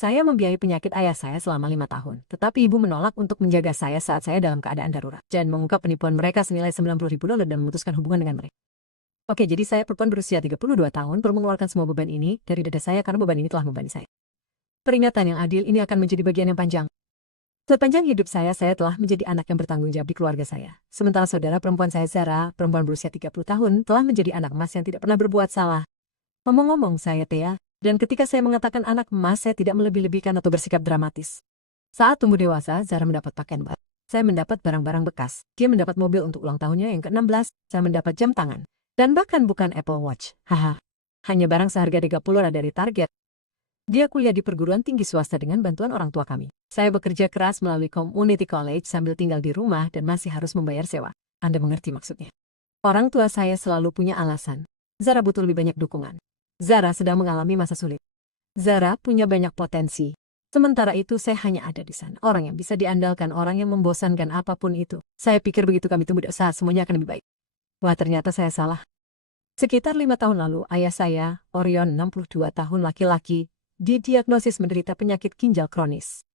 Saya membiayai penyakit ayah saya selama 5 tahun, tetapi ibu menolak untuk menjaga saya saat saya dalam keadaan darurat dan mengungkap penipuan mereka senilai 90 ribu dolar dan memutuskan hubungan dengan mereka. Oke, jadi saya perempuan berusia 32 tahun perlu mengeluarkan semua beban ini dari dada saya karena beban ini telah membebani saya. Peringatan yang adil ini akan menjadi bagian yang panjang. Sepanjang hidup saya telah menjadi anak yang bertanggung jawab di keluarga saya. Sementara saudara perempuan saya, Zara, perempuan berusia 30 tahun, telah menjadi anak emas yang tidak pernah berbuat salah. Ngomong-ngomong, saya Thea, dan ketika saya mengatakan anak emas, saya tidak melebih-lebihkan atau bersikap dramatis. Saat tumbuh dewasa, Zara mendapat pakaian baru. Saya mendapat barang-barang bekas. Dia mendapat mobil untuk ulang tahunnya yang ke-16. Saya mendapat jam tangan. Dan bahkan bukan Apple Watch. Haha. Hanya barang seharga 30 dari Target. Dia kuliah di perguruan tinggi swasta dengan bantuan orang tua kami. Saya bekerja keras melalui community college sambil tinggal di rumah dan masih harus membayar sewa. Anda mengerti maksudnya. Orang tua saya selalu punya alasan. Zara butuh lebih banyak dukungan. Zara sedang mengalami masa sulit. Zara punya banyak potensi. Sementara itu saya hanya ada di sana. Orang yang bisa diandalkan, orang yang membosankan apapun itu. Saya pikir begitu kami tumbuh dewasa semuanya akan lebih baik. Wah, ternyata saya salah. Sekitar 5 tahun lalu, ayah saya, Orion 62 tahun laki-laki, didiagnosis menderita penyakit ginjal kronis.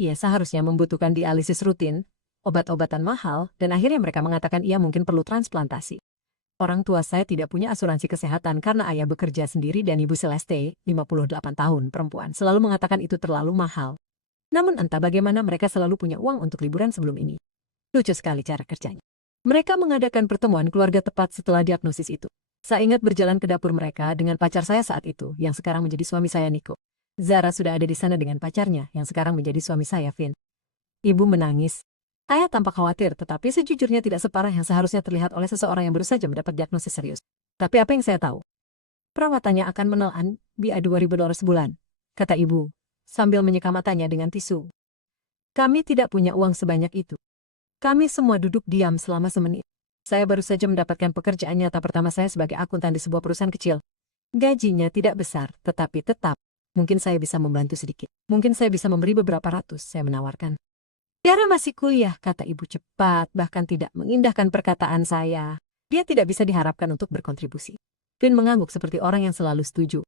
Ia seharusnya membutuhkan dialisis rutin, obat-obatan mahal, dan akhirnya mereka mengatakan ia mungkin perlu transplantasi. Orang tua saya tidak punya asuransi kesehatan karena ayah bekerja sendiri dan ibu Celeste, 58 tahun perempuan, selalu mengatakan itu terlalu mahal. Namun entah bagaimana mereka selalu punya uang untuk liburan sebelum ini. Lucu sekali cara kerjanya. Mereka mengadakan pertemuan keluarga tepat setelah diagnosis itu. Saya ingat berjalan ke dapur mereka dengan pacar saya saat itu, yang sekarang menjadi suami saya, Nico. Zara sudah ada di sana dengan pacarnya, yang sekarang menjadi suami saya, Finn. Ibu menangis. Ayah tampak khawatir, tetapi sejujurnya tidak separah yang seharusnya terlihat oleh seseorang yang baru saja mendapat diagnosis serius. Tapi apa yang saya tahu? Perawatannya akan menelan biaya $2.000 sebulan, kata ibu, sambil menyeka matanya dengan tisu. Kami tidak punya uang sebanyak itu. Kami semua duduk diam selama semenit. Saya baru saja mendapatkan pekerjaan nyata pertama saya sebagai akuntan di sebuah perusahaan kecil. Gajinya tidak besar, tetapi tetap. Mungkin saya bisa membantu sedikit. Mungkin saya bisa memberi beberapa ratus, saya menawarkan. Tiara masih kuliah, kata ibu cepat, bahkan tidak mengindahkan perkataan saya. Dia tidak bisa diharapkan untuk berkontribusi. Finn mengangguk seperti orang yang selalu setuju.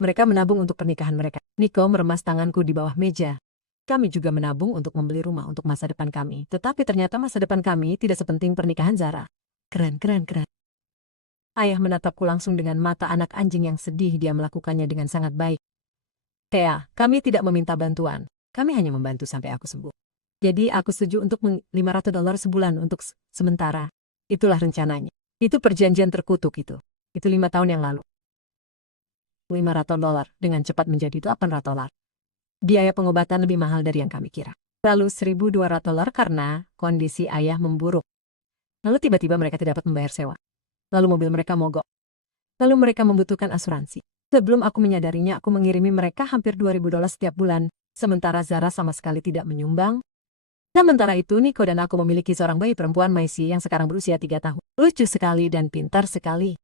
Mereka menabung untuk pernikahan mereka. Nico meremas tanganku di bawah meja. Kami juga menabung untuk membeli rumah untuk masa depan kami. Tetapi ternyata masa depan kami tidak sepenting pernikahan Zara. Keren. Ayah menatapku langsung dengan mata anak anjing yang sedih. Dia melakukannya dengan sangat baik. Thea, kami tidak meminta bantuan. Kami hanya membantu sampai aku sembuh. Jadi aku setuju untuk $500 sebulan untuk sementara. Itulah rencananya. Itu perjanjian terkutuk itu. Itu 5 tahun yang lalu. $500 dengan cepat menjadi $800. Biaya pengobatan lebih mahal dari yang kami kira. Lalu $1.200 karena kondisi ayah memburuk. Lalu tiba-tiba mereka tidak dapat membayar sewa. Lalu mobil mereka mogok. Lalu mereka membutuhkan asuransi. Sebelum aku menyadarinya, aku mengirimi mereka hampir $2.000 setiap bulan. Sementara Zara sama sekali tidak menyumbang. Sementara itu, Nico dan aku memiliki seorang bayi perempuan, Maisy, yang sekarang berusia 3 tahun. Lucu sekali dan pintar sekali.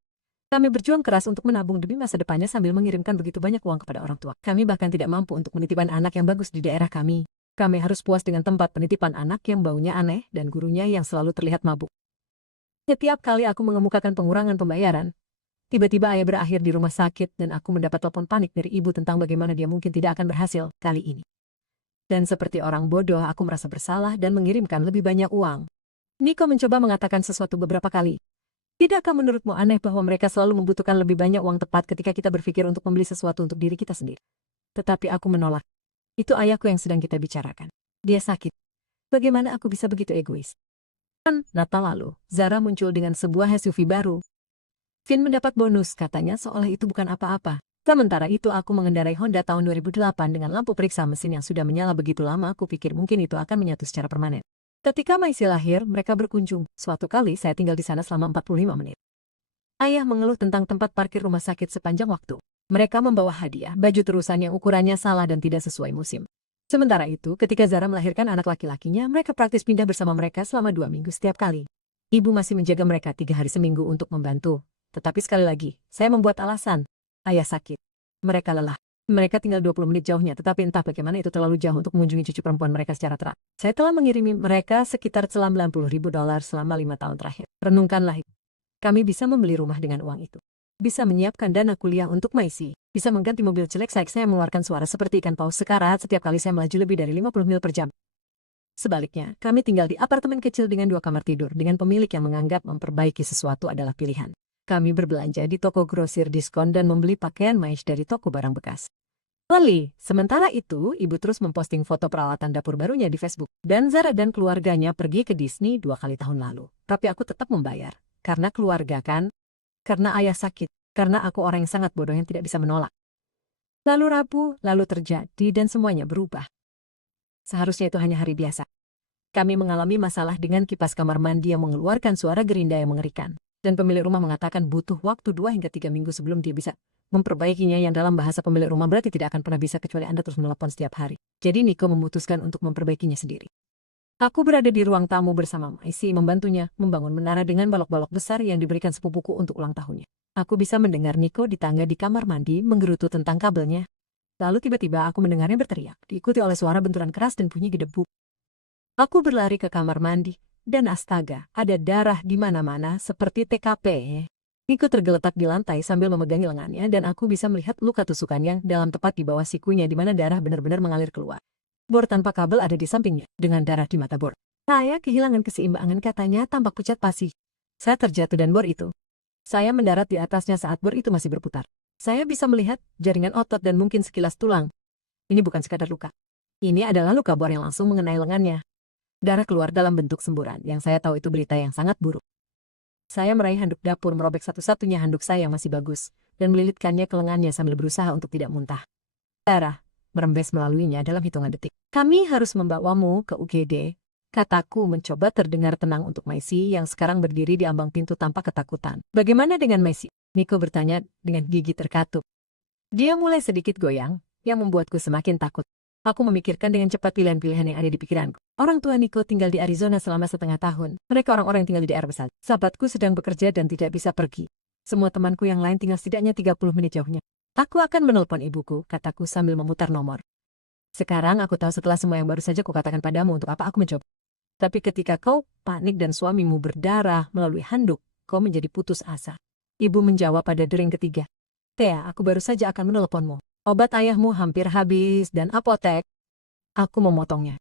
Kami berjuang keras untuk menabung demi masa depannya sambil mengirimkan begitu banyak uang kepada orang tua. Kami bahkan tidak mampu untuk menitipkan anak yang bagus di daerah kami. Kami harus puas dengan tempat penitipan anak yang baunya aneh dan gurunya yang selalu terlihat mabuk. Setiap kali aku mengemukakan pengurangan pembayaran, tiba-tiba ayah berakhir di rumah sakit dan aku mendapat telepon panik dari ibu tentang bagaimana dia mungkin tidak akan berhasil kali ini. Dan seperti orang bodoh, aku merasa bersalah dan mengirimkan lebih banyak uang. Nico mencoba mengatakan sesuatu beberapa kali. Tidakkah menurutmu aneh bahwa mereka selalu membutuhkan lebih banyak uang tepat ketika kita berpikir untuk membeli sesuatu untuk diri kita sendiri? Tetapi aku menolak. Itu ayahku yang sedang kita bicarakan. Dia sakit. Bagaimana aku bisa begitu egois? Natal lalu, Zara muncul dengan sebuah SUV baru. Finn mendapat bonus, katanya, seolah itu bukan apa-apa. Sementara itu aku mengendarai Honda tahun 2008 dengan lampu periksa mesin yang sudah menyala begitu lama. Aku pikir mungkin itu akan menyatu secara permanen. Ketika Maisy lahir, mereka berkunjung. Suatu kali saya tinggal di sana selama 45 menit. Ayah mengeluh tentang tempat parkir rumah sakit sepanjang waktu. Mereka membawa hadiah, baju terusan yang ukurannya salah dan tidak sesuai musim. Sementara itu, ketika Zara melahirkan anak laki-lakinya, mereka praktis pindah bersama mereka selama 2 minggu setiap kali. Ibu masih menjaga mereka 3 hari seminggu untuk membantu. Tetapi sekali lagi, saya membuat alasan. Ayah sakit. Mereka lelah. Mereka tinggal 20 menit jauhnya, tetapi entah bagaimana itu terlalu jauh untuk mengunjungi cucu perempuan mereka secara teratur. Saya telah mengirimi mereka sekitar $90.000 selama 5 tahun terakhir. Renungkanlah itu. Kami bisa membeli rumah dengan uang itu. Bisa menyiapkan dana kuliah untuk Maisy. Bisa mengganti mobil jelek saya mengeluarkan suara seperti ikan paus sekarat setiap kali saya melaju lebih dari 50 mil per jam. Sebaliknya, kami tinggal di apartemen kecil dengan 2 kamar tidur dengan pemilik yang menganggap memperbaiki sesuatu adalah pilihan. Kami berbelanja di toko grosir diskon dan membeli pakaian Maisy dari toko barang bekas. Sementara itu, ibu terus memposting foto peralatan dapur barunya di Facebook. Dan Zara dan keluarganya pergi ke Disney 2 kali tahun lalu. Tapi aku tetap membayar. Karena keluarga kan? Karena ayah sakit. Karena aku orang yang sangat bodoh yang tidak bisa menolak. Lalu Rabu, lalu terjadi dan semuanya berubah. Seharusnya itu hanya hari biasa. Kami mengalami masalah dengan kipas kamar mandi yang mengeluarkan suara gerinda yang mengerikan. Dan pemilik rumah mengatakan butuh waktu 2 hingga 3 minggu sebelum dia bisa memperbaikinya, yang dalam bahasa pemilik rumah berarti tidak akan pernah bisa kecuali Anda terus menelepon setiap hari. Jadi Nico memutuskan untuk memperbaikinya sendiri. Aku berada di ruang tamu bersama Maisy membantunya membangun menara dengan balok-balok besar yang diberikan sepupuku untuk ulang tahunnya. Aku bisa mendengar Nico di tangga di kamar mandi menggerutu tentang kabelnya. Lalu tiba-tiba aku mendengarnya berteriak, diikuti oleh suara benturan keras dan bunyi gedebuk. Aku berlari ke kamar mandi, dan astaga, ada darah di mana-mana seperti TKP. Nico tergeletak di lantai sambil memegangi lengannya dan aku bisa melihat luka tusukan yang dalam tepat di bawah sikunya di mana darah benar-benar mengalir keluar. Bor tanpa kabel ada di sampingnya, dengan darah di mata bor. Saya kehilangan keseimbangan, katanya tampak pucat pasi. Saya terjatuh dan bor itu. Saya mendarat di atasnya saat bor itu masih berputar. Saya bisa melihat jaringan otot dan mungkin sekilas tulang. Ini bukan sekadar luka. Ini adalah luka bor yang langsung mengenai lengannya. Darah keluar dalam bentuk semburan, yang saya tahu itu berita yang sangat buruk. Saya meraih handuk dapur, merobek satu-satunya handuk saya yang masih bagus, dan melilitkannya ke lengannya sambil berusaha untuk tidak muntah. Darah merembes melaluinya dalam hitungan detik. Kami harus membawamu ke UGD, kataku mencoba terdengar tenang untuk Maisy yang sekarang berdiri di ambang pintu tanpa ketakutan. Bagaimana dengan Maisy? Nico bertanya dengan gigi terkatup. Dia mulai sedikit goyang, yang membuatku semakin takut. Aku memikirkan dengan cepat pilihan-pilihan yang ada di pikiranku. Orang tua Nico tinggal di Arizona selama setengah tahun. Mereka orang-orang yang tinggal di daerah besar. Sahabatku sedang bekerja dan tidak bisa pergi. Semua temanku yang lain tinggal setidaknya 30 menit jauhnya. Aku akan menelpon ibuku, kataku sambil memutar nomor. Sekarang aku tahu setelah semua yang baru saja kukatakan padamu untuk apa aku mencoba. Tapi ketika kau panik dan suamimu berdarah melalui handuk, kau menjadi putus asa. Ibu menjawab pada dering ketiga. Thea, aku baru saja akan menelponmu. Obat ayahmu hampir habis dan apotek. Aku memotongnya.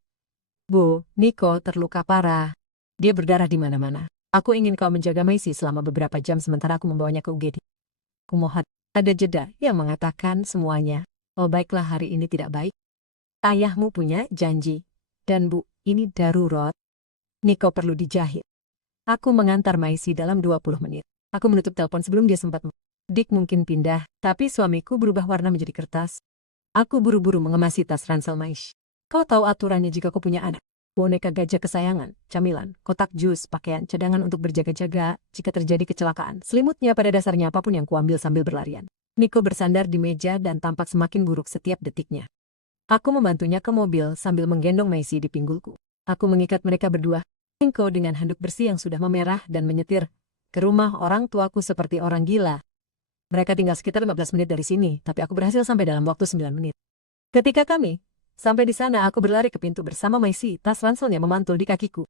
Bu, Nico terluka parah. Dia berdarah di mana-mana. Aku ingin kau menjaga Maisy selama beberapa jam sementara aku membawanya ke UGD. Kumohon. Ada jeda yang mengatakan semuanya. Oh baiklah, hari ini tidak baik. Ayahmu punya janji. Dan bu, ini darurat. Nico perlu dijahit. Aku mengantar Maisy dalam 20 menit. Aku menutup telepon sebelum dia sempat. Dick mungkin pindah, tapi suamiku berubah warna menjadi kertas. Aku buru-buru mengemasi tas ransel Maisy. Kau tahu aturannya jika kau punya anak. Boneka gajah kesayangan, camilan, kotak jus, pakaian, cadangan untuk berjaga-jaga jika terjadi kecelakaan. Selimutnya pada dasarnya apapun yang kuambil sambil berlarian. Nico bersandar di meja dan tampak semakin buruk setiap detiknya. Aku membantunya ke mobil sambil menggendong Maisy di pinggulku. Aku mengikat mereka berdua. Nico dengan handuk bersih yang sudah memerah dan menyetir ke rumah orang tuaku seperti orang gila. Mereka tinggal sekitar 15 menit dari sini, tapi aku berhasil sampai dalam waktu 9 menit. Ketika kami sampai di sana, aku berlari ke pintu bersama Maisy, tas ranselnya memantul di kakiku.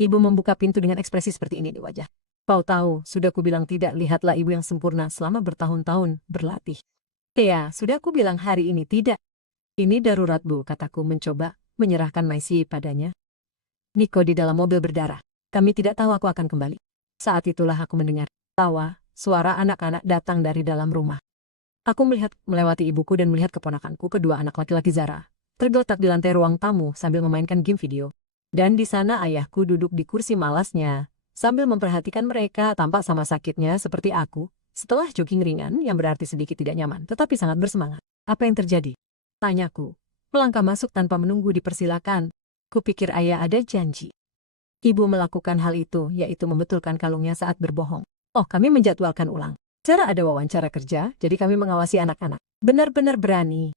Ibu membuka pintu dengan ekspresi seperti ini di wajah. Kau tahu, sudah kubilang tidak, lihatlah ibu yang sempurna selama bertahun-tahun berlatih. Thea, sudah kubilang hari ini tidak. Ini darurat bu, kataku mencoba menyerahkan Maisy padanya. Nico di dalam mobil berdarah. Kami tidak tahu aku akan kembali. Saat itulah aku mendengar tawa. Suara anak-anak datang dari dalam rumah. Aku melihat melewati ibuku dan melihat keponakanku, kedua anak laki-laki Zara, tergeletak di lantai ruang tamu sambil memainkan game video. Dan di sana ayahku duduk di kursi malasnya, sambil memperhatikan mereka, tampak sama sakitnya seperti aku, setelah jogging ringan yang berarti sedikit tidak nyaman, tetapi sangat bersemangat. Apa yang terjadi? Tanyaku. Melangkah masuk tanpa menunggu dipersilakan. Kupikir ayah ada janji. Ibu melakukan hal itu, yaitu membetulkan kalungnya saat berbohong. Oh, kami menjadwalkan ulang. Cara ada wawancara kerja, jadi kami mengawasi anak-anak. Benar-benar berani.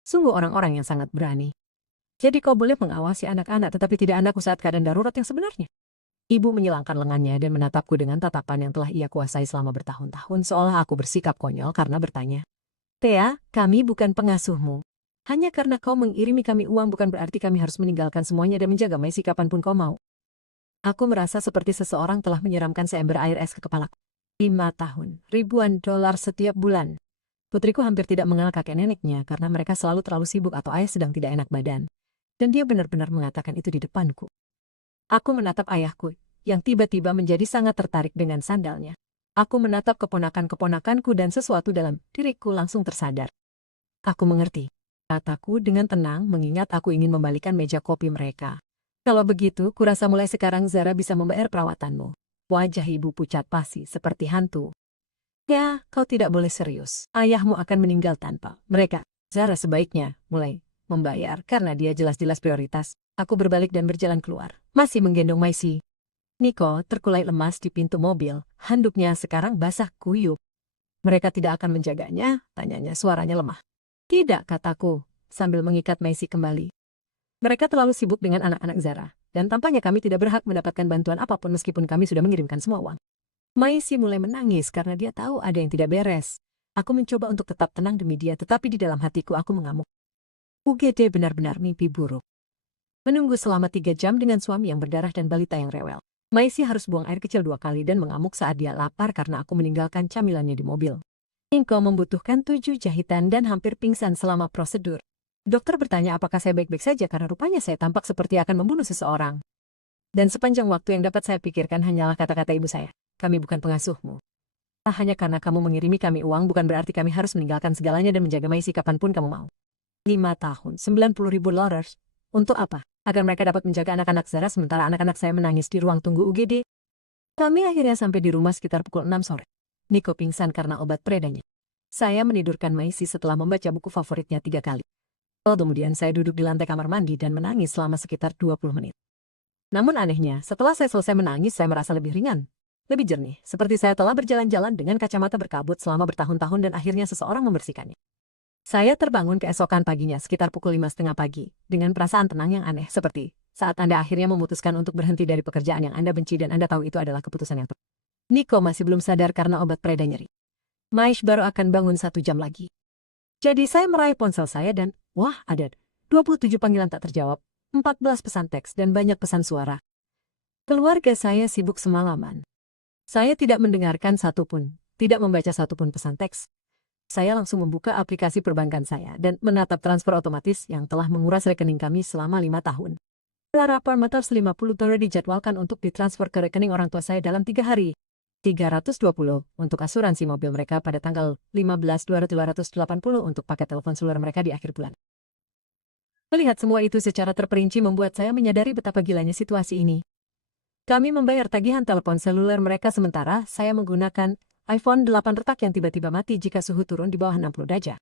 Sungguh orang-orang yang sangat berani. Jadi kau boleh mengawasi anak-anak tetapi tidak anakku saat keadaan darurat yang sebenarnya. Ibu menyilangkan lengannya dan menatapku dengan tatapan yang telah ia kuasai selama bertahun-tahun, seolah aku bersikap konyol karena bertanya. Thea, kami bukan pengasuhmu. Hanya karena kau mengirimi kami uang bukan berarti kami harus meninggalkan semuanya dan menjaga Maisy kapanpun kau mau. Aku merasa seperti seseorang telah menyiramkan seember air es ke kepalaku. 5 tahun, ribuan dolar setiap bulan. Putriku hampir tidak mengenal kakek neneknya karena mereka selalu terlalu sibuk atau ayah sedang tidak enak badan. Dan dia benar-benar mengatakan itu di depanku. Aku menatap ayahku, yang tiba-tiba menjadi sangat tertarik dengan sandalnya. Aku menatap keponakan-keponakanku dan sesuatu dalam diriku langsung tersadar. Aku mengerti, kataku dengan tenang mengingat aku ingin membalikan meja kopi mereka. Kalau begitu, kurasa mulai sekarang Zara bisa membayar perawatanmu. Wajah ibu pucat pasi seperti hantu. Ya, kau tidak boleh serius. Ayahmu akan meninggal tanpa mereka. Zara sebaiknya mulai membayar karena dia jelas-jelas prioritas. Aku berbalik dan berjalan keluar, masih menggendong Maisy. Nico terkulai lemas di pintu mobil, handuknya sekarang basah kuyup. Mereka tidak akan menjaganya, tanyanya suaranya lemah. Tidak, kataku, sambil mengikat Maisy kembali. Mereka terlalu sibuk dengan anak-anak Zara, dan tampaknya kami tidak berhak mendapatkan bantuan apapun meskipun kami sudah mengirimkan semua uang. Maisy mulai menangis karena dia tahu ada yang tidak beres. Aku mencoba untuk tetap tenang demi dia, tetapi di dalam hatiku aku mengamuk. UGD benar-benar mimpi buruk. Menunggu selama 3 jam dengan suami yang berdarah dan balita yang rewel. Maisy harus buang air kecil 2 kali dan mengamuk saat dia lapar karena aku meninggalkan camilannya di mobil. Inko membutuhkan 7 jahitan dan hampir pingsan selama prosedur. Dokter bertanya apakah saya baik-baik saja karena rupanya saya tampak seperti akan membunuh seseorang. Dan sepanjang waktu yang dapat saya pikirkan hanyalah kata-kata ibu saya. Kami bukan pengasuhmu. Hanya karena kamu mengirimi kami uang bukan berarti kami harus meninggalkan segalanya dan menjaga Maisy kapanpun kamu mau. 5 tahun, 90.000 dollars. Untuk apa? Agar mereka dapat menjaga anak-anak Zara sementara anak-anak saya menangis di ruang tunggu UGD. Kami akhirnya sampai di rumah sekitar pukul 6 sore. Nico pingsan karena obat peredanya. Saya menidurkan Maisy setelah membaca buku favoritnya 3 kali. Kemudian saya duduk di lantai kamar mandi dan menangis selama sekitar 20 menit. Namun anehnya, setelah saya selesai menangis saya merasa lebih ringan. Lebih jernih, seperti saya telah berjalan-jalan dengan kacamata berkabut selama bertahun-tahun dan akhirnya seseorang membersihkannya. Saya terbangun keesokan paginya sekitar pukul 5:30 pagi, dengan perasaan tenang yang aneh seperti saat Anda akhirnya memutuskan untuk berhenti dari pekerjaan yang Anda benci dan Anda tahu itu adalah keputusan yang tepat. Nico masih belum sadar karena obat pereda nyeri. Maish baru akan bangun 1 jam lagi. Jadi saya meraih ponsel saya dan, wah ada 27 panggilan tak terjawab, 14 pesan teks dan banyak pesan suara. Keluarga saya sibuk semalaman. Saya tidak mendengarkan satupun, tidak membaca satupun pesan teks. Saya langsung membuka aplikasi perbankan saya dan menatap transfer otomatis yang telah menguras rekening kami selama 5 tahun. Harapan Motors 50 dolar dijadwalkan untuk ditransfer ke rekening orang tua saya dalam 3 hari. 320 untuk asuransi mobil mereka pada tanggal 15 280 untuk paket telepon seluler mereka di akhir bulan. Melihat semua itu secara terperinci membuat saya menyadari betapa gilanya situasi ini. Kami membayar tagihan telepon seluler mereka sementara saya menggunakan iPhone 8 retak yang tiba-tiba mati jika suhu turun di bawah 60 derajat.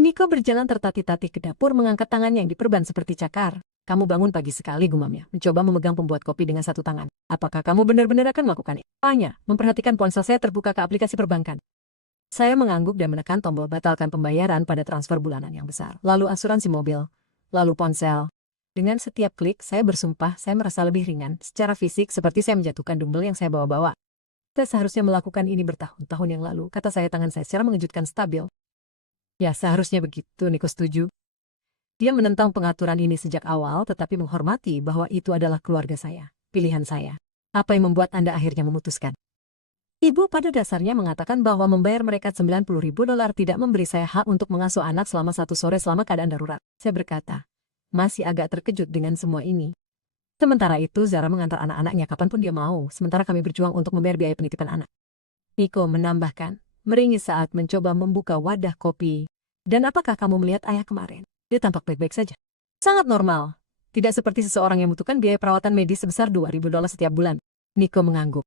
Nico berjalan tertatih-tatih ke dapur mengangkat tangannya yang diperban seperti cakar. Kamu bangun pagi sekali gumamnya, mencoba memegang pembuat kopi dengan satu tangan. Apakah kamu benar-benar akan melakukannya? Hanya, memperhatikan ponsel saya terbuka ke aplikasi perbankan. Saya mengangguk dan menekan tombol batalkan pembayaran pada transfer bulanan yang besar. Lalu asuransi mobil, lalu ponsel. Dengan setiap klik, saya bersumpah saya merasa lebih ringan secara fisik seperti saya menjatuhkan dumbbell yang saya bawa-bawa. Saya seharusnya melakukan ini bertahun-tahun yang lalu, kata saya tangan saya secara mengejutkan stabil. Ya seharusnya begitu, Nico setuju. Dia menentang pengaturan ini sejak awal tetapi menghormati bahwa itu adalah keluarga saya, pilihan saya. Apa yang membuat Anda akhirnya memutuskan? Ibu pada dasarnya mengatakan bahwa membayar mereka 90.000 dolar tidak memberi saya hak untuk mengasuh anak selama 1 sore selama keadaan darurat. Saya berkata, masih agak terkejut dengan semua ini. Sementara itu Zara mengantar anak-anaknya kapanpun dia mau, sementara kami berjuang untuk membayar biaya penitipan anak. Nico menambahkan, meringis saat mencoba membuka wadah kopi. Dan apakah kamu melihat ayah kemarin? Dia tampak baik-baik saja. Sangat normal. Tidak seperti seseorang yang membutuhkan biaya perawatan medis sebesar 2.000 dolar setiap bulan. Nico mengangguk.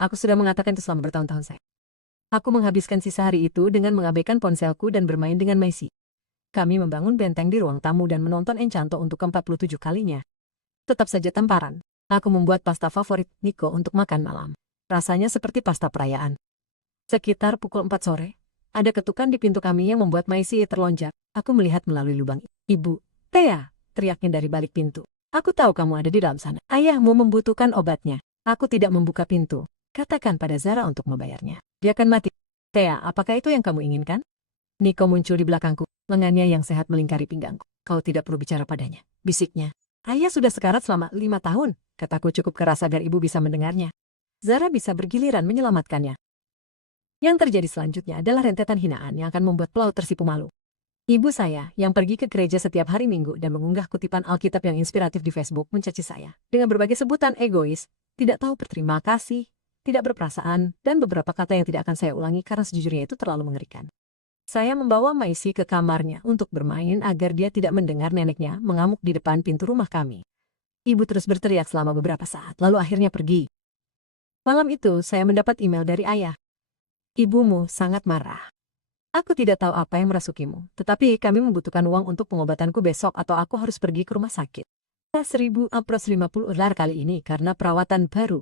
Aku sudah mengatakan itu selama bertahun-tahun saya. Aku menghabiskan sisa hari itu dengan mengabaikan ponselku dan bermain dengan Maisy. Kami membangun benteng di ruang tamu dan menonton Encanto untuk ke-47 kalinya. Tetap saja tamparan. Aku membuat pasta favorit Nico untuk makan malam. Rasanya seperti pasta perayaan. Sekitar pukul 4 sore, ada ketukan di pintu kami yang membuat Maisy terlonjak. Aku melihat melalui lubang. Ibu, Thea, teriaknya dari balik pintu. Aku tahu kamu ada di dalam sana. Ayahmu membutuhkan obatnya. Aku tidak membuka pintu. Katakan pada Zara untuk membayarnya. Dia akan mati. Thea, apakah itu yang kamu inginkan? Nico muncul di belakangku. Lengannya yang sehat melingkari pinggangku. Kau tidak perlu bicara padanya, bisiknya. Ayah sudah sekarat selama 5 tahun, kataku cukup keras agar ibu bisa mendengarnya. Zara bisa bergiliran menyelamatkannya. Yang terjadi selanjutnya adalah rentetan hinaan yang akan membuat pelaut tersipu malu. Ibu saya, yang pergi ke gereja setiap hari Minggu dan mengunggah kutipan Alkitab yang inspiratif di Facebook, mencaci saya dengan berbagai sebutan egois, tidak tahu berterima kasih, tidak berperasaan, dan beberapa kata yang tidak akan saya ulangi karena sejujurnya itu terlalu mengerikan. Saya membawa Maisy ke kamarnya untuk bermain agar dia tidak mendengar neneknya mengamuk di depan pintu rumah kami. Ibu terus berteriak selama beberapa saat, lalu akhirnya pergi. Malam itu, saya mendapat email dari ayah. Ibumu sangat marah. Aku tidak tahu apa yang merasukimu, tetapi kami membutuhkan uang untuk pengobatanku besok atau aku harus pergi ke rumah sakit. $1.450 kali ini karena perawatan baru.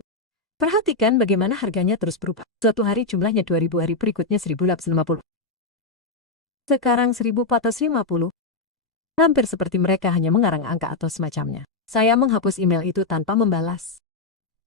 Perhatikan bagaimana harganya terus berubah. Suatu hari jumlahnya 2.000, hari berikutnya 1.850. Sekarang 1.450. Hampir seperti mereka hanya mengarang angka atau semacamnya. Saya menghapus email itu tanpa membalas.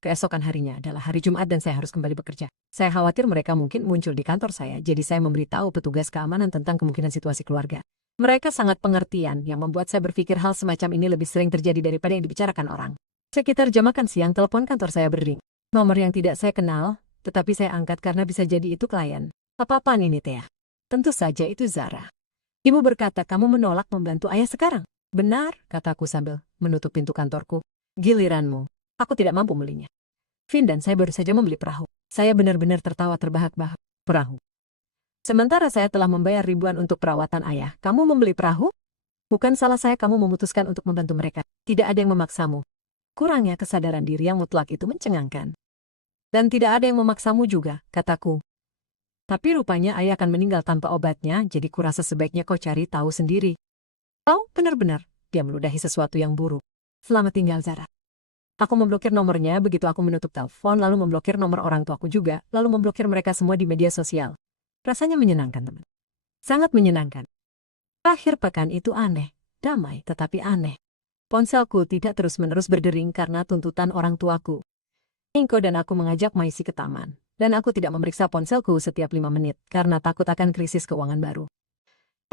Keesokan harinya adalah hari Jumat dan saya harus kembali bekerja. Saya khawatir mereka mungkin muncul di kantor saya, jadi saya memberitahu petugas keamanan tentang kemungkinan situasi keluarga. Mereka sangat pengertian yang membuat saya berpikir hal semacam ini lebih sering terjadi daripada yang dibicarakan orang. Sekitar jam makan siang, telepon kantor saya berdering. Nomor yang tidak saya kenal, tetapi saya angkat karena bisa jadi itu klien. Apa-apaan ini, Thea? Tentu saja itu Zara. Ibu berkata kamu menolak membantu ayah sekarang. Benar, kataku sambil menutup pintu kantorku. Giliranmu. Aku tidak mampu belinya. Vin dan saya baru saja membeli perahu. Saya benar-benar tertawa terbahak-bahak. Perahu. Sementara saya telah membayar ribuan untuk perawatan ayah, kamu membeli perahu? Bukan salah saya kamu memutuskan untuk membantu mereka. Tidak ada yang memaksamu. Kurangnya kesadaran diri yang mutlak itu mencengangkan. Dan tidak ada yang memaksamu juga, kataku. Tapi rupanya ayah akan meninggal tanpa obatnya, jadi kurasa sebaiknya kau cari tahu sendiri. Oh, benar-benar. Dia meludahi sesuatu yang buruk. Selamat tinggal, Zara. Aku memblokir nomornya begitu aku menutup telepon, lalu memblokir nomor orang tuaku juga, lalu memblokir mereka semua di media sosial. Rasanya menyenangkan, teman. Sangat menyenangkan. Akhir pekan itu aneh, damai tetapi aneh. Ponselku tidak terus-menerus berdering karena tuntutan orang tuaku. Inko dan aku mengajak Maisy ke taman, dan aku tidak memeriksa ponselku setiap 5 menit karena takut akan krisis keuangan baru.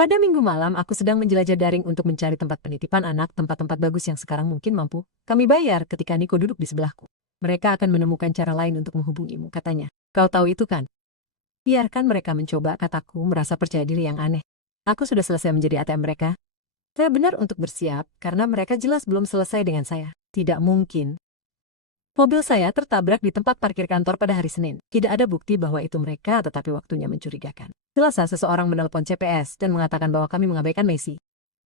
Pada minggu malam, aku sedang menjelajah daring untuk mencari tempat penitipan anak, tempat-tempat bagus yang sekarang mungkin mampu kami bayar ketika Niko duduk di sebelahku. Mereka akan menemukan cara lain untuk menghubungimu, katanya. Kau tahu itu kan? Biarkan mereka mencoba, kataku, merasa percaya diri yang aneh. Aku sudah selesai menjadi ATM mereka. Saya benar untuk bersiap, karena mereka jelas belum selesai dengan saya. Tidak mungkin. Mobil saya tertabrak di tempat parkir kantor pada hari Senin. Tidak ada bukti bahwa itu mereka, tetapi waktunya mencurigakan. Selasa seseorang menelpon CPS dan mengatakan bahwa kami mengabaikan Maisy.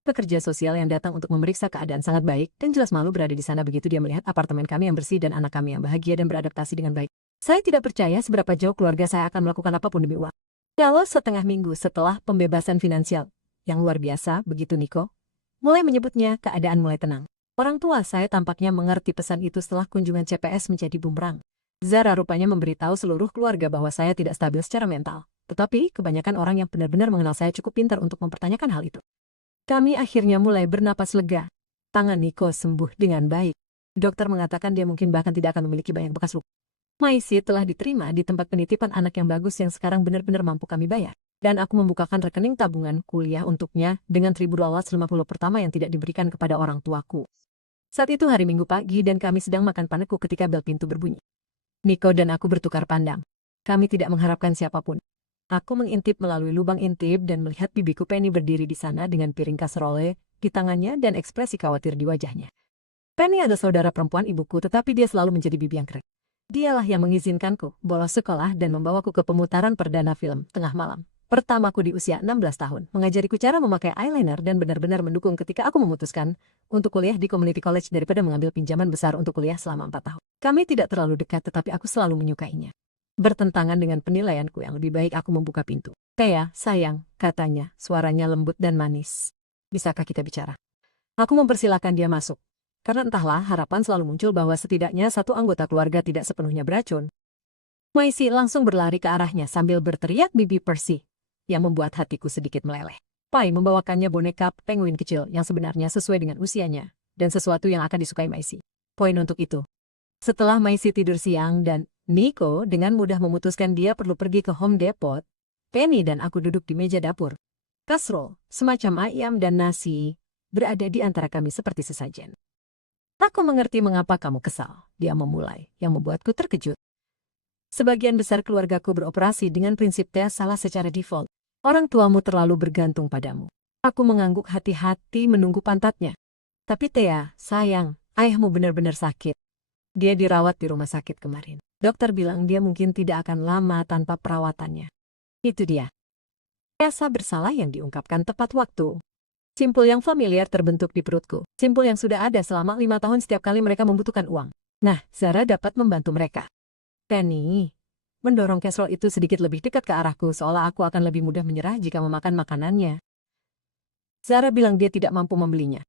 Pekerja sosial yang datang untuk memeriksa keadaan sangat baik dan jelas malu berada di sana begitu dia melihat apartemen kami yang bersih dan anak kami yang bahagia dan beradaptasi dengan baik. Saya tidak percaya seberapa jauh keluarga saya akan melakukan apapun demi uang. Kalau setengah minggu setelah pembebasan finansial yang luar biasa, begitu Niko mulai menyebutnya, keadaan mulai tenang. Orang tua saya tampaknya mengerti pesan itu setelah kunjungan CPS menjadi bumerang. Zara rupanya memberitahu seluruh keluarga bahwa saya tidak stabil secara mental. Tetapi kebanyakan orang yang benar-benar mengenal saya cukup pintar untuk mempertanyakan hal itu. Kami akhirnya mulai bernapas lega. Tangan Niko sembuh dengan baik. Dokter mengatakan dia mungkin bahkan tidak akan memiliki banyak bekas luka. Maisy telah diterima di tempat penitipan anak yang bagus yang sekarang benar-benar mampu kami bayar. Dan aku membukakan rekening tabungan kuliah untuknya dengan $1.250 pertama yang tidak diberikan kepada orang tuaku. Saat itu hari Minggu pagi dan kami sedang makan paneku ketika bel pintu berbunyi. Niko dan aku bertukar pandang. Kami tidak mengharapkan siapapun. Aku mengintip melalui lubang intip dan melihat bibiku Penny berdiri di sana dengan piring kaserole di tangannya dan ekspresi khawatir di wajahnya. Penny adalah saudara perempuan ibuku, tetapi dia selalu menjadi bibi yang keren. Dialah yang mengizinkanku bolos sekolah dan membawaku ke pemutaran perdana film tengah malam. Pertamaku di usia 16 tahun, mengajariku cara memakai eyeliner dan benar-benar mendukung ketika aku memutuskan untuk kuliah di community college daripada mengambil pinjaman besar untuk kuliah selama 4 tahun. Kami tidak terlalu dekat tetapi aku selalu menyukainya. Bertentangan dengan penilaianku yang lebih baik, aku membuka pintu. Thea, sayang, katanya, suaranya lembut dan manis. Bisakah kita bicara? Aku mempersilahkan dia masuk. Karena entahlah, harapan selalu muncul bahwa setidaknya satu anggota keluarga tidak sepenuhnya beracun. Maisy langsung berlari ke arahnya sambil berteriak Bibi Percy, yang membuat hatiku sedikit meleleh. Pai membawakannya boneka penguin kecil yang sebenarnya sesuai dengan usianya, dan sesuatu yang akan disukai Maisy. Poin untuk itu. Setelah Maisy tidur siang dan Niko dengan mudah memutuskan dia perlu pergi ke Home Depot, Penny dan aku duduk di meja dapur. Kasrol, semacam ayam dan nasi, berada di antara kami seperti sesajen. Aku mengerti mengapa kamu kesal, dia memulai, yang membuatku terkejut. Sebagian besar keluargaku beroperasi dengan prinsip Thea salah secara default. Orang tuamu terlalu bergantung padamu. Aku mengangguk hati-hati menunggu pantatnya. Tapi Thea, sayang, ayahmu benar-benar sakit. Dia dirawat di rumah sakit kemarin. Dokter bilang dia mungkin tidak akan lama tanpa perawatannya. Itu dia. Rasa bersalah yang diungkapkan tepat waktu. Simpul yang familiar terbentuk di perutku. Simpul yang sudah ada selama 5 tahun setiap kali mereka membutuhkan uang. Nah, Zara dapat membantu mereka. Penny mendorong casserole itu sedikit lebih dekat ke arahku seolah aku akan lebih mudah menyerah jika memakan makanannya. Zara bilang dia tidak mampu membelinya.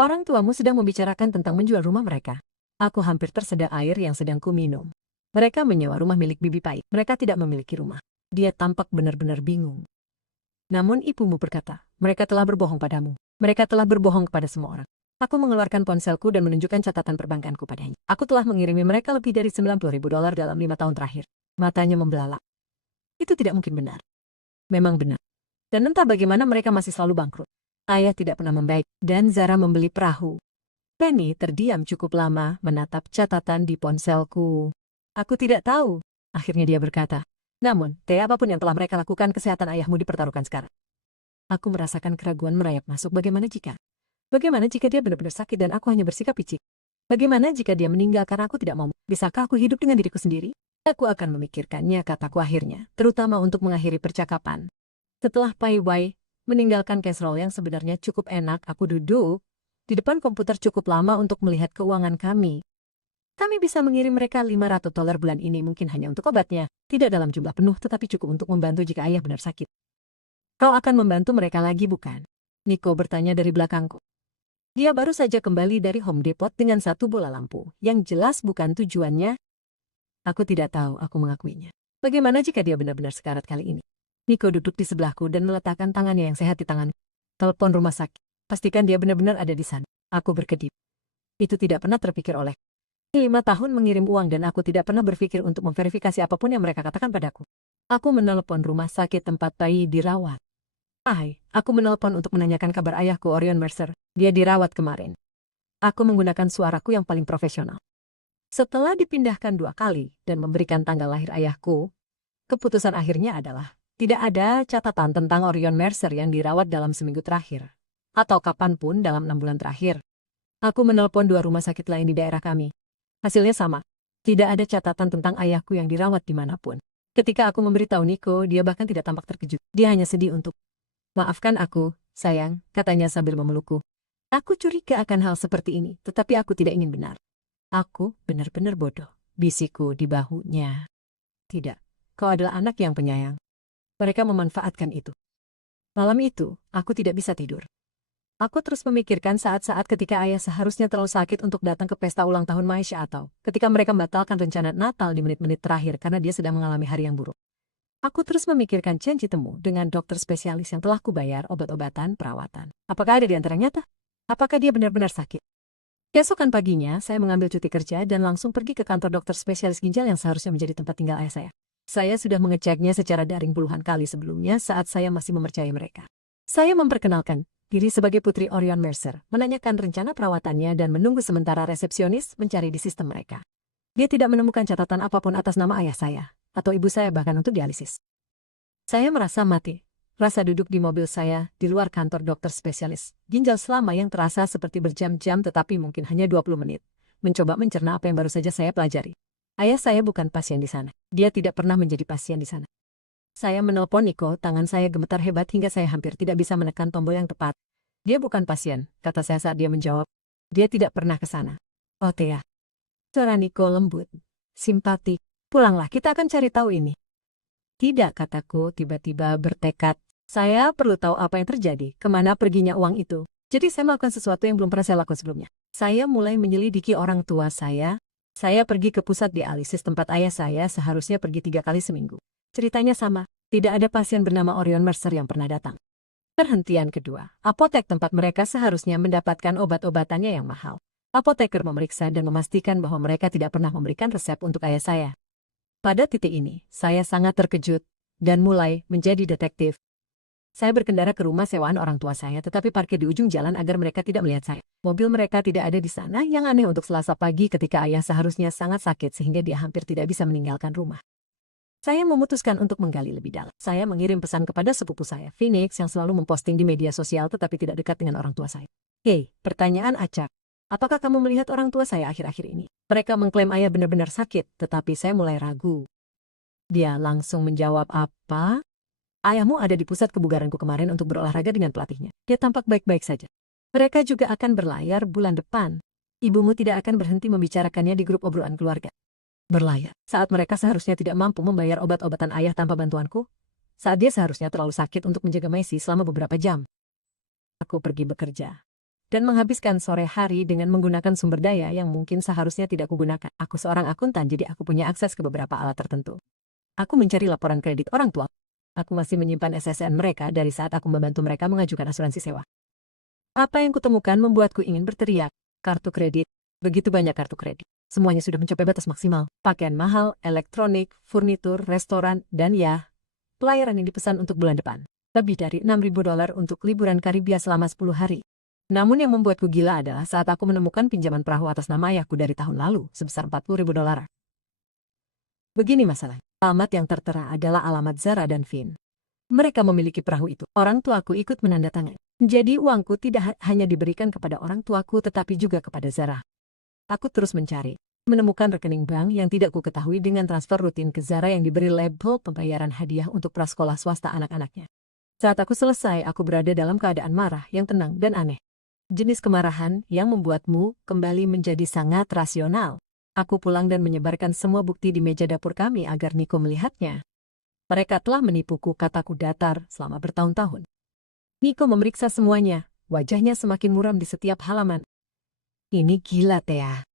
Orang tuamu sedang membicarakan tentang menjual rumah mereka. Aku hampir tersedak air yang sedang ku minum. Mereka menyewa rumah milik Bibi Pai. Mereka tidak memiliki rumah. Dia tampak benar-benar bingung. Namun ibumu berkata, mereka telah berbohong padamu. Mereka telah berbohong kepada semua orang. Aku mengeluarkan ponselku dan menunjukkan catatan perbankanku padanya. Aku telah mengirimi mereka lebih dari $90.000 dalam 5 tahun terakhir. Matanya membelalak. Itu tidak mungkin benar. Memang benar. Dan entah bagaimana mereka masih selalu bangkrut. Ayah tidak pernah membaik, dan Zara membeli perahu. Penny terdiam cukup lama menatap catatan di ponselku. Aku tidak tahu, akhirnya dia berkata. Namun, apapun yang telah mereka lakukan, kesehatan ayahmu dipertaruhkan sekarang. Aku merasakan keraguan merayap masuk. Bagaimana jika dia benar-benar sakit dan aku hanya bersikap picik? Bagaimana jika dia meninggal karena aku tidak mau? Bisakah aku hidup dengan diriku sendiri? Aku akan memikirkannya, kataku akhirnya, terutama untuk mengakhiri percakapan. Setelah Pai Wai meninggalkan casserole yang sebenarnya cukup enak, aku duduk di depan komputer cukup lama untuk melihat keuangan kami. Kami bisa mengirim mereka $500 bulan ini, mungkin hanya untuk obatnya. Tidak dalam jumlah penuh, tetapi cukup untuk membantu jika ayah benar sakit. Kau akan membantu mereka lagi, bukan? Nico bertanya dari belakangku. Dia baru saja kembali dari Home Depot dengan satu bola lampu, yang jelas bukan tujuannya. Aku tidak tahu, aku mengakuinya. Bagaimana jika dia benar-benar sekarat kali ini? Nico duduk di sebelahku dan meletakkan tangannya yang sehat di tanganku. Telepon rumah sakit. Pastikan dia benar-benar ada di sana. Aku berkedip. Itu tidak pernah terpikir oleh. 5 tahun mengirim uang dan aku tidak pernah berpikir untuk memverifikasi apapun yang mereka katakan padaku. Aku menelpon rumah sakit tempat Pai dirawat. Aku menelpon untuk menanyakan kabar ayahku, Orion Mercer. Dia dirawat kemarin. Aku menggunakan suaraku yang paling profesional. Setelah dipindahkan 2 kali dan memberikan tanggal lahir ayahku, keputusan akhirnya adalah tidak ada catatan tentang Orion Mercer yang dirawat dalam seminggu terakhir, atau kapanpun dalam 6 bulan terakhir. Aku menelpon 2 rumah sakit lain di daerah kami. Hasilnya sama. Tidak ada catatan tentang ayahku yang dirawat dimanapun. Ketika aku memberitahu Nico, dia bahkan tidak tampak terkejut. Dia hanya sedih untuk, maafkan aku, sayang, katanya sambil memelukku. Aku curiga akan hal seperti ini, tetapi aku tidak ingin benar. Aku benar-benar bodoh, bisikku di bahunya. Tidak, kau adalah anak yang penyayang. Mereka memanfaatkan itu. Malam itu, aku tidak bisa tidur. Aku terus memikirkan saat-saat ketika ayah seharusnya terlalu sakit untuk datang ke pesta ulang tahun Maisha atau ketika mereka membatalkan rencana Natal di menit-menit terakhir karena dia sedang mengalami hari yang buruk. Aku terus memikirkan janji temu dengan dokter spesialis yang telah kubayar obat-obatan perawatan. Apakah ada di antara nyata? Apakah dia benar-benar sakit? Keesokan paginya, saya mengambil cuti kerja dan langsung pergi ke kantor dokter spesialis ginjal yang seharusnya menjadi tempat tinggal ayah saya. Saya sudah mengeceknya secara daring puluhan kali sebelumnya saat saya masih mempercayai mereka. Saya memperkenalkan diri sebagai putri Orion Mercer, menanyakan rencana perawatannya dan menunggu sementara resepsionis mencari di sistem mereka. Dia tidak menemukan catatan apapun atas nama ayah saya, atau ibu saya bahkan untuk dialisis. Saya merasa mati. Rasa duduk di mobil saya di luar kantor dokter spesialis ginjal selama yang terasa seperti berjam-jam tetapi mungkin hanya 20 menit. Mencoba mencerna apa yang baru saja saya pelajari. Ayah saya bukan pasien di sana. Dia tidak pernah menjadi pasien di sana. Saya menelpon Nico, tangan saya gemetar hebat hingga saya hampir tidak bisa menekan tombol yang tepat. Dia bukan pasien, kata saya saat dia menjawab. Dia tidak pernah ke sana. Oh Thea. Suara Nico lembut, simpatik. Pulanglah, kita akan cari tahu ini. Tidak, kataku tiba-tiba bertekad. Saya perlu tahu apa yang terjadi, kemana perginya uang itu. Jadi saya melakukan sesuatu yang belum pernah saya lakukan sebelumnya. Saya mulai menyelidiki orang tua saya. Saya pergi ke pusat dialisis tempat ayah saya seharusnya pergi 3 kali seminggu. Ceritanya sama, tidak ada pasien bernama Orion Mercer yang pernah datang. Perhentian kedua, apotek tempat mereka seharusnya mendapatkan obat-obatannya yang mahal. Apoteker memeriksa dan memastikan bahwa mereka tidak pernah memberikan resep untuk ayah saya. Pada titik ini, saya sangat terkejut dan mulai menjadi detektif. Saya berkendara ke rumah sewaan orang tua saya tetapi parkir di ujung jalan agar mereka tidak melihat saya. Mobil mereka tidak ada di sana, yang aneh untuk Selasa pagi ketika ayah seharusnya sangat sakit sehingga dia hampir tidak bisa meninggalkan rumah. Saya memutuskan untuk menggali lebih dalam. Saya mengirim pesan kepada sepupu saya, Phoenix, yang selalu memposting di media sosial tetapi tidak dekat dengan orang tua saya. Hei, pertanyaan acak. Apakah kamu melihat orang tua saya akhir-akhir ini? Mereka mengklaim ayah benar-benar sakit, tetapi saya mulai ragu. Dia langsung menjawab, apa? Ayahmu ada di pusat kebugaranku kemarin untuk berolahraga dengan pelatihnya. Dia tampak baik-baik saja. Mereka juga akan berlayar bulan depan. Ibumu tidak akan berhenti membicarakannya di grup obrolan keluarga. Berlayar. Saat mereka seharusnya tidak mampu membayar obat-obatan ayah tanpa bantuanku. Saat dia seharusnya terlalu sakit untuk menjaga Messi selama beberapa jam. Aku pergi bekerja. Dan menghabiskan sore hari dengan menggunakan sumber daya yang mungkin seharusnya tidak kugunakan. Aku seorang akuntan, jadi aku punya akses ke beberapa alat tertentu. Aku mencari laporan kredit orang tua. Aku masih menyimpan SSN mereka dari saat aku membantu mereka mengajukan asuransi sewa. Apa yang kutemukan membuatku ingin berteriak. Kartu kredit. Begitu banyak kartu kredit. Semuanya sudah mencapai batas maksimal. Pakaian mahal, elektronik, furnitur, restoran, dan ya, pelayaran yang dipesan untuk bulan depan. Lebih dari $6.000 untuk liburan Karibia selama 10 hari. Namun yang membuatku gila adalah saat aku menemukan pinjaman perahu atas nama ayahku dari tahun lalu sebesar $40.000. Begini masalahnya. Alamat yang tertera adalah alamat Zara dan Finn. Mereka memiliki perahu itu. Orang tuaku ikut menandatangani. Jadi uangku tidak hanya diberikan kepada orang tuaku tetapi juga kepada Zara. Aku terus mencari. Menemukan rekening bank yang tidak ku ketahui dengan transfer rutin ke Zara yang diberi label pembayaran hadiah untuk prasekolah swasta anak-anaknya. Saat aku selesai, aku berada dalam keadaan marah yang tenang dan aneh. Jenis kemarahan yang membuatmu kembali menjadi sangat rasional. Aku pulang dan menyebarkan semua bukti di meja dapur kami agar Nico melihatnya. Mereka telah menipuku, kataku datar, selama bertahun-tahun. Nico memeriksa semuanya, wajahnya semakin muram di setiap halaman. Ini gila, Thea.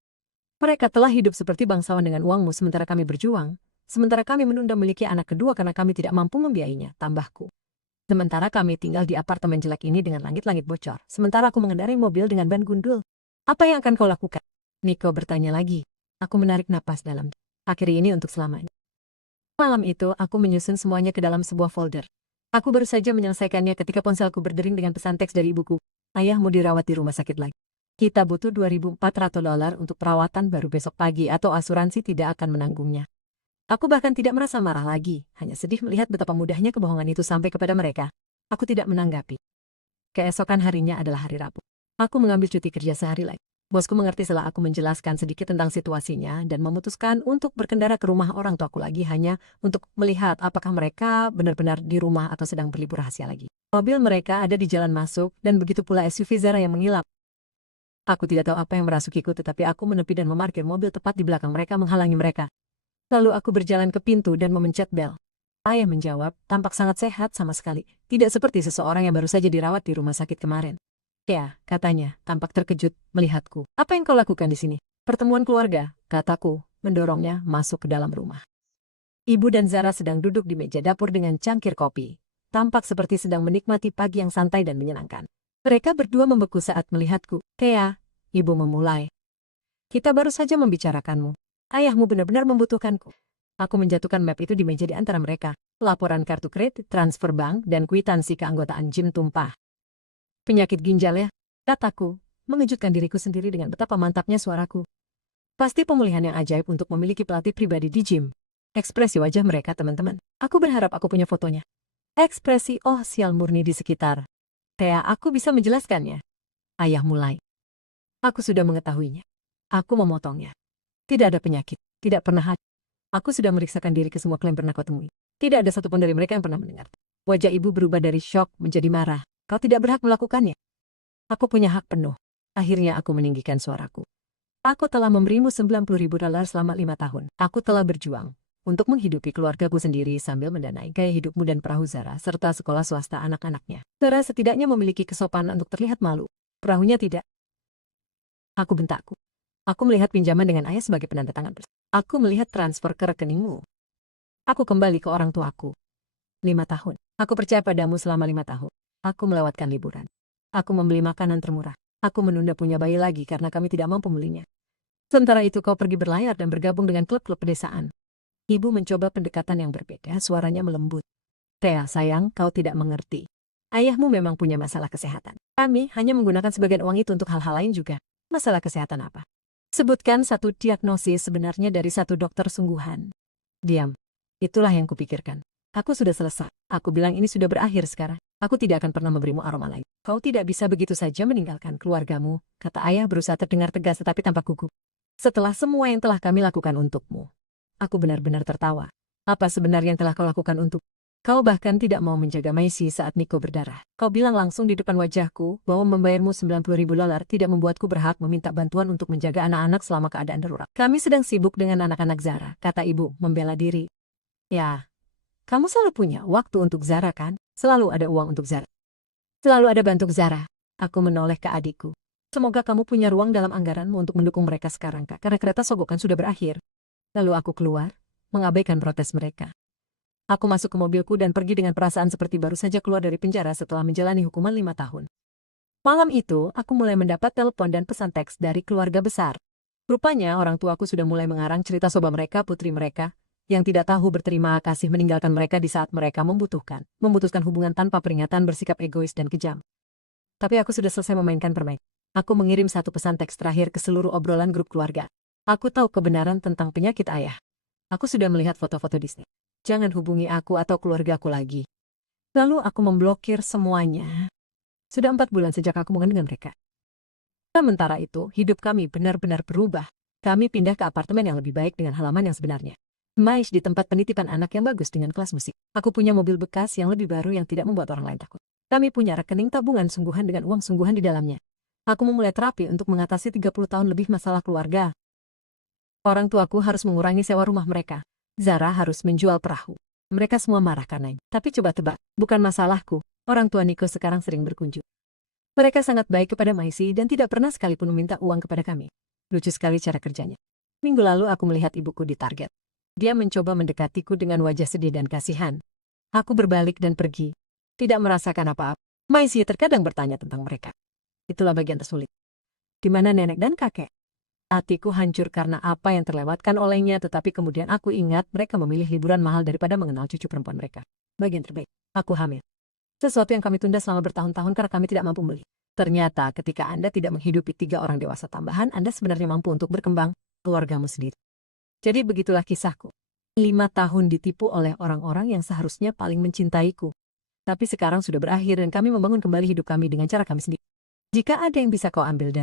Mereka telah hidup seperti bangsawan dengan uangmu sementara kami berjuang, sementara kami menunda memiliki anak kedua karena kami tidak mampu membiayainya, tambahku. Sementara kami tinggal di apartemen jelek ini dengan langit-langit bocor, sementara aku mengendarai mobil dengan ban gundul. Apa yang akan kau lakukan? Nico bertanya lagi. Aku menarik napas dalam. Akhiri ini untuk selamanya. Malam itu, aku menyusun semuanya ke dalam sebuah folder. Aku baru saja menyelesaikannya ketika ponselku berdering dengan pesan teks dari ibuku. Ayahmu dirawat di rumah sakit lagi. Kita butuh $2.400 untuk perawatan baru besok pagi atau asuransi tidak akan menanggungnya. Aku bahkan tidak merasa marah lagi, hanya sedih melihat betapa mudahnya kebohongan itu sampai kepada mereka. Aku tidak menanggapi. Keesokan harinya adalah hari Rabu. Aku mengambil cuti kerja sehari lagi. Bosku mengerti setelah aku menjelaskan sedikit tentang situasinya dan memutuskan untuk berkendara ke rumah orang tuaku lagi hanya untuk melihat apakah mereka benar-benar di rumah atau sedang berlibur rahasia lagi. Mobil mereka ada di jalan masuk dan begitu pula SUV Zara yang mengilap. Aku tidak tahu apa yang merasukiku tetapi aku menepi dan memarkir mobil tepat di belakang mereka menghalangi mereka. Lalu aku berjalan ke pintu dan memencet bel. Ayah menjawab, tampak sangat sehat sama sekali, tidak seperti seseorang yang baru saja dirawat di rumah sakit kemarin. Ya, katanya, tampak terkejut melihatku. Apa yang kau lakukan di sini? Pertemuan keluarga, kataku, mendorongnya masuk ke dalam rumah. Ibu dan Zara sedang duduk di meja dapur dengan cangkir kopi. Tampak seperti sedang menikmati pagi yang santai dan menyenangkan. Mereka berdua membeku saat melihatku. Thea, ibu memulai. Kita baru saja membicarakanmu. Ayahmu benar-benar membutuhkanku. Aku menjatuhkan map itu di meja di antara mereka. Laporan kartu kredit, transfer bank, dan kwitansi keanggotaan gym tumpah. Penyakit ginjal ya, kataku, mengejutkan diriku sendiri dengan betapa mantapnya suaraku. Pasti pemulihan yang ajaib untuk memiliki pelatih pribadi di gym. Ekspresi wajah mereka, teman-teman. Aku berharap aku punya fotonya. Ekspresi oh sial murni di sekitar. Thea, aku bisa menjelaskannya. Ayah mulai. Aku sudah mengetahuinya. Aku memotongnya. Tidak ada penyakit, tidak pernah ada. Aku sudah meriksakan diri ke semua klaim pernah kau temui. Tidak ada satupun dari mereka yang pernah mendengar. Wajah ibu berubah dari syok menjadi marah. Kau tidak berhak melakukannya. Aku punya hak penuh. Akhirnya aku meninggikan suaraku. Aku telah memberimu $90.000 selama 5 tahun. Aku telah berjuang untuk menghidupi keluargaku sendiri sambil mendanai gaya hidupmu dan perahu Zara serta sekolah swasta anak-anaknya. Zara setidaknya memiliki kesopanan untuk terlihat malu. Perahunya tidak. Aku bentakku. Aku melihat pinjaman dengan ayah sebagai penanda tangan. Aku melihat transfer ke rekeningmu. Aku kembali ke orang tuaku. 5 tahun. Aku percaya padamu selama 5 tahun. Aku melewatkan liburan. Aku membeli makanan termurah. Aku menunda punya bayi lagi karena kami tidak mampu membelinya. Sementara itu kau pergi berlayar dan bergabung dengan klub-klub pedesaan. Ibu mencoba pendekatan yang berbeda, suaranya melembut. Thea sayang, kau tidak mengerti. Ayahmu memang punya masalah kesehatan. Kami hanya menggunakan sebagian uang itu untuk hal-hal lain juga. Masalah kesehatan apa? Sebutkan satu diagnosis sebenarnya dari satu dokter sungguhan. Diam. Itulah yang kupikirkan. Aku sudah selesai. Aku bilang ini sudah berakhir sekarang. Aku tidak akan pernah memberimu aroma lain. Kau tidak bisa begitu saja meninggalkan keluargamu, kata ayah berusaha terdengar tegas tetapi tampak gugup. Setelah semua yang telah kami lakukan untukmu. Aku benar-benar tertawa. Apa sebenarnya yang telah kau lakukan untuk? Kau bahkan tidak mau menjaga Maisy saat Nico berdarah. Kau bilang langsung di depan wajahku bahwa membayarmu $90.000 tidak membuatku berhak meminta bantuan untuk menjaga anak-anak selama keadaan darurat. Kami sedang sibuk dengan anak-anak Zara, kata ibu, membela diri. Ya, kamu selalu punya waktu untuk Zara kan? Selalu ada uang untuk Zara. Selalu ada bantu Zara. Aku menoleh ke adikku. Semoga kamu punya ruang dalam anggaranmu untuk mendukung mereka sekarang, Kak, karena kereta sogokan sudah berakhir. Lalu aku keluar, mengabaikan protes mereka. Aku masuk ke mobilku dan pergi dengan perasaan seperti baru saja keluar dari penjara setelah menjalani hukuman 5 tahun. Malam itu, aku mulai mendapat telepon dan pesan teks dari keluarga besar. Rupanya orang tuaku sudah mulai mengarang cerita soba mereka, putri mereka, yang tidak tahu berterima kasih meninggalkan mereka di saat mereka membutuhkan, memutuskan hubungan tanpa peringatan, bersikap egois dan kejam. Tapi aku sudah selesai memainkan permainan. Aku mengirim satu pesan teks terakhir ke seluruh obrolan grup keluarga. Aku tahu kebenaran tentang penyakit ayah. Aku sudah melihat foto-foto Disney. Jangan hubungi aku atau keluargaku lagi. Lalu aku memblokir semuanya. Sudah 4 bulan sejak aku mengandung dengan mereka. Sementara itu, hidup kami benar-benar berubah. Kami pindah ke apartemen yang lebih baik dengan halaman yang sebenarnya. Mais di tempat penitipan anak yang bagus dengan kelas musik. Aku punya mobil bekas yang lebih baru yang tidak membuat orang lain takut. Kami punya rekening tabungan sungguhan dengan uang sungguhan di dalamnya. Aku memulai terapi untuk mengatasi 30 tahun lebih masalah keluarga. Orang tuaku harus mengurangi sewa rumah mereka. Zara harus menjual perahu. Mereka semua marah karenanya. Tapi coba tebak, bukan masalahku. Orang tua Nico sekarang sering berkunjung. Mereka sangat baik kepada Maisy dan tidak pernah sekalipun meminta uang kepada kami. Lucu sekali cara kerjanya. Minggu lalu aku melihat ibuku di Target. Dia mencoba mendekatiku dengan wajah sedih dan kasihan. Aku berbalik dan pergi. Tidak merasakan apa-apa. Maisy terkadang bertanya tentang mereka. Itulah bagian tersulit. Di mana nenek dan kakek? Hatiku hancur karena apa yang terlewatkan olehnya, tetapi kemudian aku ingat mereka memilih liburan mahal daripada mengenal cucu perempuan mereka. Bagian terbaik, aku hamil. Sesuatu yang kami tunda selama bertahun-tahun karena kami tidak mampu membeli. Ternyata ketika Anda tidak menghidupi 3 orang dewasa tambahan, Anda sebenarnya mampu untuk berkembang, keluargamu sendiri. Jadi begitulah kisahku. 5 tahun ditipu oleh orang-orang yang seharusnya paling mencintaiku. Tapi sekarang sudah berakhir dan kami membangun kembali hidup kami dengan cara kami sendiri. Jika ada yang bisa kau ambil dari